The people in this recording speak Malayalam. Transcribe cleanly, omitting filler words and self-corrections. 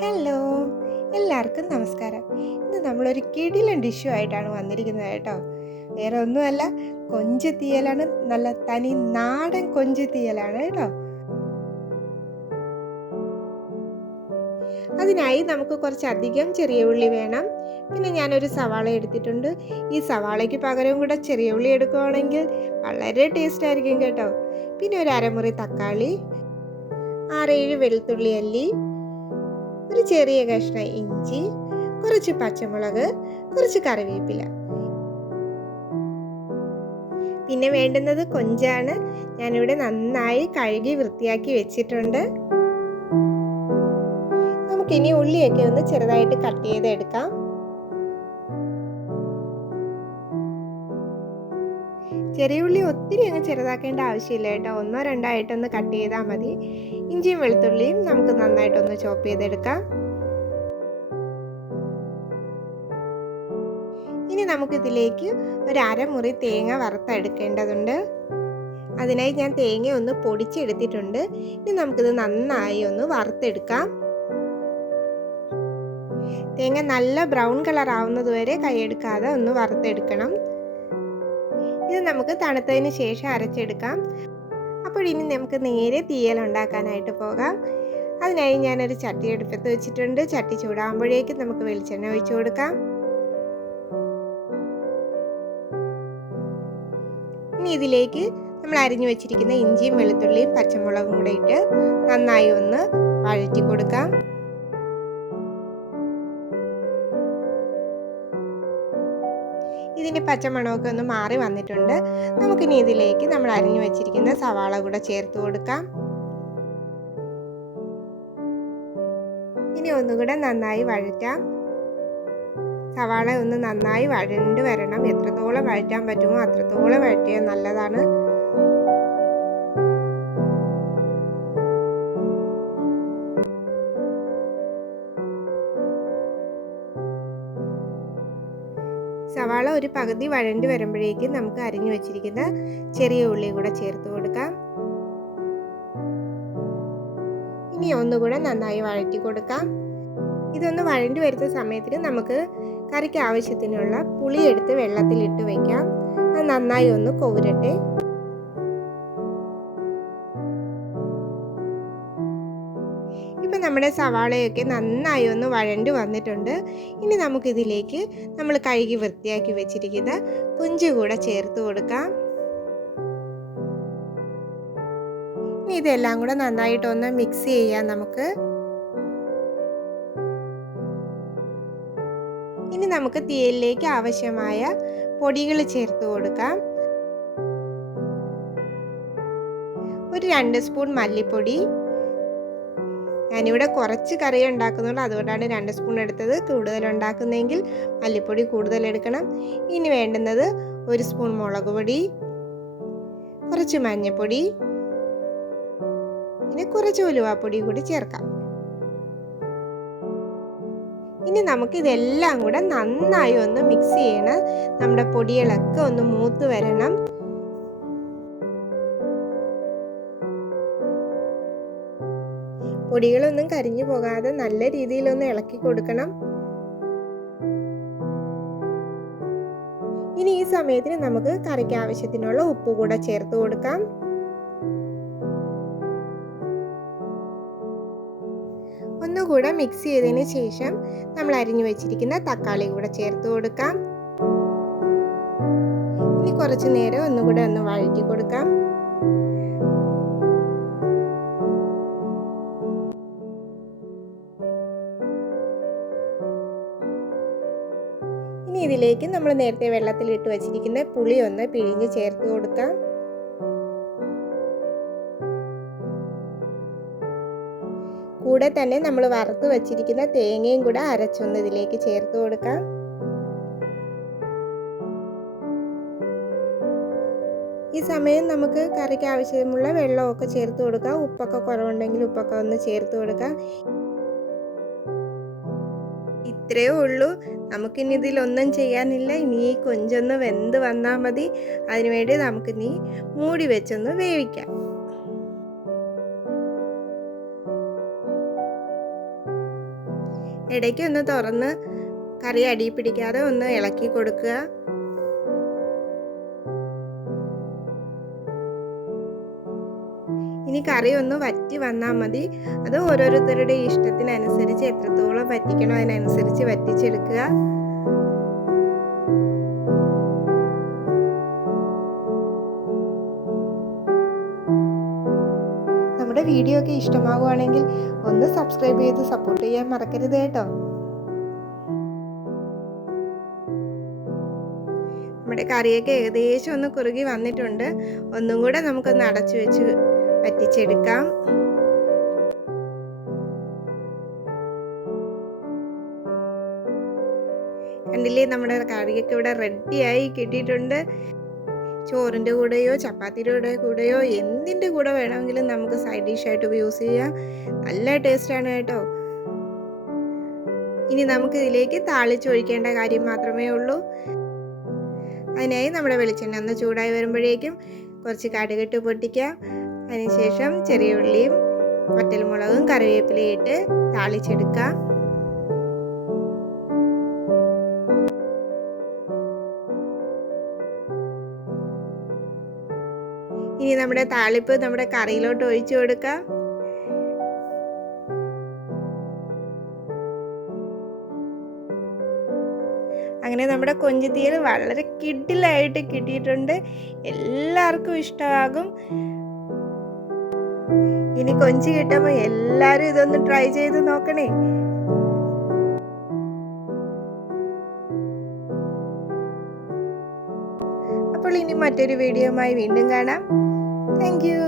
ഹലോ, എല്ലാവർക്കും നമസ്കാരം. ഇന്ന് നമ്മളൊരു കിടിലൻ ഡിഷുമായിട്ടാണ് വന്നിരിക്കുന്നത് കേട്ടോ. വേറെ ഒന്നുമല്ല, കൊഞ്ച് തീയലാണ്. നല്ല തനി നാടൻ കൊഞ്ച് തീയലാണ് കേട്ടോ. അതിനായി നമുക്ക് കുറച്ചധികം ചെറിയ ഉള്ളി വേണം. പിന്നെ ഞാനൊരു സവാള എടുത്തിട്ടുണ്ട്. ഈ സവാളയ്ക്ക് പകരം കൂടെ ചെറിയ ഉള്ളി എടുക്കുകയാണെങ്കിൽ വളരെ ടേസ്റ്റ് ആയിരിക്കും കേട്ടോ. പിന്നെ ഒരു അരമുറി തക്കാളി, 6-7 വെളുത്തുള്ളി അല്ലി, ഒരു ചെറിയ കഷ്ണം ഇഞ്ചി, കുറച്ച് പച്ചമുളക്, കുറച്ച് കറിവേപ്പില. പിന്നെ വേണ്ടുന്നത് കൊഞ്ചാണ്. ഞാനിവിടെ നന്നായി കഴുകി വൃത്തിയാക്കി വെച്ചിട്ടുണ്ട്. നമുക്കിനി ഉള്ളിയൊക്കെ ഒന്ന് ചെറുതായിട്ട് കട്ട് ചെയ്തെടുക്കാം. ചെറിയ ഉള്ളി ഒത്തിരി അങ്ങ് ചെറുതാക്കേണ്ട ആവശ്യമില്ല കേട്ടോ. 1-2 ആയിട്ടൊന്ന് കട്ട് ചെയ്താൽ മതി. ഇഞ്ചിയും വെളുത്തുള്ളിയും നമുക്ക് നന്നായിട്ടൊന്ന് ചോപ്പ് ചെയ്തെടുക്കാം. ഇനി നമുക്കിതിലേക്ക് ഒരു അരമുറി തേങ്ങ വറുത്തെടുക്കേണ്ടതുണ്ട്. അതിനായി ഞാൻ തേങ്ങ ഒന്ന് പൊടിച്ചെടുത്തിട്ടുണ്ട്. ഇനി നമുക്കിത് നന്നായി ഒന്ന് വറുത്തെടുക്കാം. തേങ്ങ നല്ല ബ്രൗൺ കളർ ആവുന്നത് വരെ കൈയെടുക്കാതെ ഒന്ന് വറുത്തെടുക്കണം. ഇത് നമുക്ക് തണുത്തതിന് ശേഷം അരച്ചെടുക്കാം. അപ്പോൾ ഇനി നമുക്ക് നേരെ തീയൽ ഉണ്ടാക്കാനായിട്ട് പോകാം. അതിനായി ഞാനൊരു ചട്ടി അടുപ്പത്ത് വെച്ചിട്ടുണ്ട്. ചട്ടി ചൂടാകുമ്പോഴേക്കും നമുക്ക് വെളിച്ചെണ്ണ ഒഴിച്ചു കൊടുക്കാം. ഇനി ഇതിലേക്ക് നമ്മൾ അരിഞ്ഞു വെച്ചിരിക്കുന്ന ഇഞ്ചിയും വെളുത്തുള്ളിയും പച്ചമുളകും കൂടെ ഇട്ട് നന്നായി ഒന്ന് വഴറ്റി കൊടുക്കാം. ഇതിൻ്റെ പച്ചമണമൊക്കെ ഒന്ന് മാറി വന്നിട്ടുണ്ട്. നമുക്കിനി ഇതിലേക്ക് നമ്മൾ അരിഞ്ഞു വെച്ചിരിക്കുന്ന സവാള കൂടെ ചേർത്ത് കൊടുക്കാം. ഇനി ഒന്നുകൂടെ നന്നായി വഴറ്റാം. സവാള ഒന്ന് നന്നായി വഴണ്ട് വരണം. എത്രത്തോളം വഴറ്റാൻ പറ്റുമോ അത്രത്തോളം വഴറ്റിയാൽ നല്ലതാണ്. സവാള ഒരു പകുതി വഴണ്ട് വരുമ്പോഴേക്കും നമുക്ക് അരിഞ്ഞു വെച്ചിരിക്കുന്ന ചെറിയ ഉള്ളി കൂടെ ചേർത്ത് കൊടുക്കാം. ഇനി ഒന്നുകൂടെ നന്നായി വഴറ്റി കൊടുക്കാം. ഇതൊന്ന് വഴണ്ടി വരുന്ന സമയത്തിന് നമുക്ക് കറിക്ക് ആവശ്യത്തിനുള്ള പുളി എടുത്ത് വെള്ളത്തിലിട്ട് വയ്ക്കാം. അത് നന്നായി ഒന്ന് കോരട്ടെ. ഇപ്പം നമ്മുടെ സവാളയൊക്കെ നന്നായി ഒന്ന് വഴണ്ട് വന്നിട്ടുണ്ട്. ഇനി നമുക്കിതിലേക്ക് നമ്മൾ കഴുകി വൃത്തിയാക്കി വെച്ചിരിക്കുന്ന കൊഞ്ച് കൂടെ ചേർത്ത് കൊടുക്കാം. ഇനി ഇതെല്ലാം കൂടെ നന്നായിട്ടൊന്ന് മിക്സ് ചെയ്യാം നമുക്ക്. ഇനി നമുക്ക് തീയലിലേക്ക് ആവശ്യമായ പൊടികൾ ചേർത്ത് കൊടുക്കാം. ഒരു 2 സ്പൂൺ മല്ലിപ്പൊടി. ഞാനിവിടെ കുറച്ച് കറി ഉണ്ടാക്കുന്നുള്ളൂ, അതുകൊണ്ടാണ് 2 സ്പൂൺ എടുത്തത്. കൂടുതൽ ഉണ്ടാക്കുന്നതെങ്കിൽ മല്ലിപ്പൊടി കൂടുതൽ എടുക്കണം. ഇനി വേണ്ടുന്നത് 1 സ്പൂൺ മുളക് പൊടി, കുറച്ച് മഞ്ഞൾപ്പൊടി, പിന്നെ കുറച്ച് ഉലുവാപ്പൊടി കൂടി ചേർക്കാം. ഇനി നമുക്ക് ഇതെല്ലാം കൂടെ നന്നായി ഒന്ന് മിക്സ് ചെയ്യണം. നമ്മുടെ പൊടികളൊക്കെ ഒന്ന് മൂത്ത് വരണം. പൊടികളൊന്നും കരിഞ്ഞു പോകാതെ നല്ല രീതിയിലൊന്ന് ഇളക്കി കൊടുക്കണം. ഇനി ഈ സമയത്തിന് നമുക്ക് കറിക്ക് ആവശ്യത്തിനുള്ള ഉപ്പ് കൂടെ ചേർത്ത് കൊടുക്കാം. ഒന്നുകൂടെ മിക്സ് ചെയ്തതിന് ശേഷം നമ്മൾ അരിഞ്ഞു വെച്ചിരിക്കുന്ന തക്കാളി കൂടെ ചേർത്ത് കൊടുക്കാം. ഇനി കുറച്ചു നേരം ഒന്നുകൂടെ ഒന്ന് വഴറ്റി കൊടുക്കാം. ഇനി ഇതിലേക്ക് നമ്മൾ നേരത്തെ വെള്ളത്തിലിട്ട് വെച്ചിരിക്കുന്ന പുളി ഒന്ന് പിഴിഞ്ഞ് ചേർത്ത് കൊടുക്കാം. കൂടെ തന്നെ നമ്മൾ വറുത്ത് വെച്ചിരിക്കുന്ന തേങ്ങയും കൂടെ അരച്ചൊന്ന് ഇതിലേക്ക് ചേർത്ത് കൊടുക്കാം. ഈ സമയം നമുക്ക് കറിക്ക് ആവശ്യമുള്ള വെള്ളമൊക്കെ ചേർത്ത് കൊടുക്കാം. ഉപ്പൊക്കെ കുറവുണ്ടെങ്കിൽ ഉപ്പൊക്കെ ഒന്ന് ചേർത്ത് കൊടുക്കാം. ഇത്രയേ ഉള്ളൂ. നമുക്കിനി ഇതിലൊന്നും ചെയ്യാനില്ല. ഇനി ഈ കൊഞ്ചൊന്ന് വെന്ത് വന്നാൽ മതി. അതിനുവേണ്ടി നമുക്കിനി മൂടി വെച്ചൊന്ന് വേവിക്കാം. ഇടയ്ക്ക് ഒന്ന് തുറന്ന് കറി അടി പിടിക്കാതെ ഒന്ന് ഇളക്കി കൊടുക്കുക. ഇനി കറി ഒന്ന് വറ്റി വന്നാൽ മതി. അത് ഓരോരുത്തരുടെ ഇഷ്ടത്തിനനുസരിച്ച് എത്രത്തോളം വറ്റിക്കണോ അതിനനുസരിച്ച് വറ്റിച്ചെടുക്കുക. നമ്മുടെ വീഡിയോ ഒക്കെ ഇഷ്ടമാവുകയാണെങ്കിൽ ഒന്ന് സബ്സ്ക്രൈബ് ചെയ്ത് സപ്പോർട്ട് ചെയ്യാൻ മറക്കരുത് കേട്ടോ. നമ്മുടെ കറിയൊക്കെ ഏകദേശം ഒന്ന് കുറുകി വന്നിട്ടുണ്ട്. ഒന്നും കൂടെ നമുക്കൊന്ന് അടച്ചു വെച്ച് വറ്റിച്ചെടുക്കാം. കണ്ടില്ലേ, നമ്മുടെ കറിയൊക്കെ ഇവിടെ റെഡിയായി കിട്ടിയിട്ടുണ്ട്. ചോറിൻ്റെ കൂടെയോ ചപ്പാത്തിയുടെ കൂടെയോ എന്തിൻ്റെ കൂടെ വേണമെങ്കിലും നമുക്ക് സൈഡ് ഡിഷായിട്ട് യൂസ് ചെയ്യാം. നല്ല ടേസ്റ്റാണ് കേട്ടോ. ഇനി നമുക്ക് ഇതിലേക്ക് താളിച്ചൊഴിക്കേണ്ട കാര്യം മാത്രമേ ഉള്ളൂ. അതിനായി നമ്മുടെ വെളിച്ചെണ്ണ ഒന്ന് ചൂടായി വരുമ്പോഴേക്കും കുറച്ച് കടുകിട്ട് പൊട്ടിക്കാം. അതിനുശേഷം ചെറിയ ഉള്ളിയും വറ്റൽമുളകും കറിവേപ്പിലയും ഇട്ട് താളിച്ചെടുക്കാം. ഇനി നമ്മുടെ താളിപ്പ് നമ്മുടെ കറിയിലോട്ട് ഒഴിച്ചു കൊടുക്കാം. അങ്ങനെ നമ്മുടെ കൊഞ്ചുതീയൽ വളരെ കിടിലായിട്ട് കിട്ടിയിട്ടുണ്ട്. എല്ലാവർക്കും ഇഷ്ടമാകും. ഇനി കൊഞ്ച് കിട്ടുമ്പോൾ എല്ലാവരും ഇതൊന്ന് ട്രൈ ചെയ്ത് നോക്കണേ. അപ്പോൾ ഇനി മറ്റൊരു വീഡിയോയുമായി വീണ്ടും കാണാം. Thank you.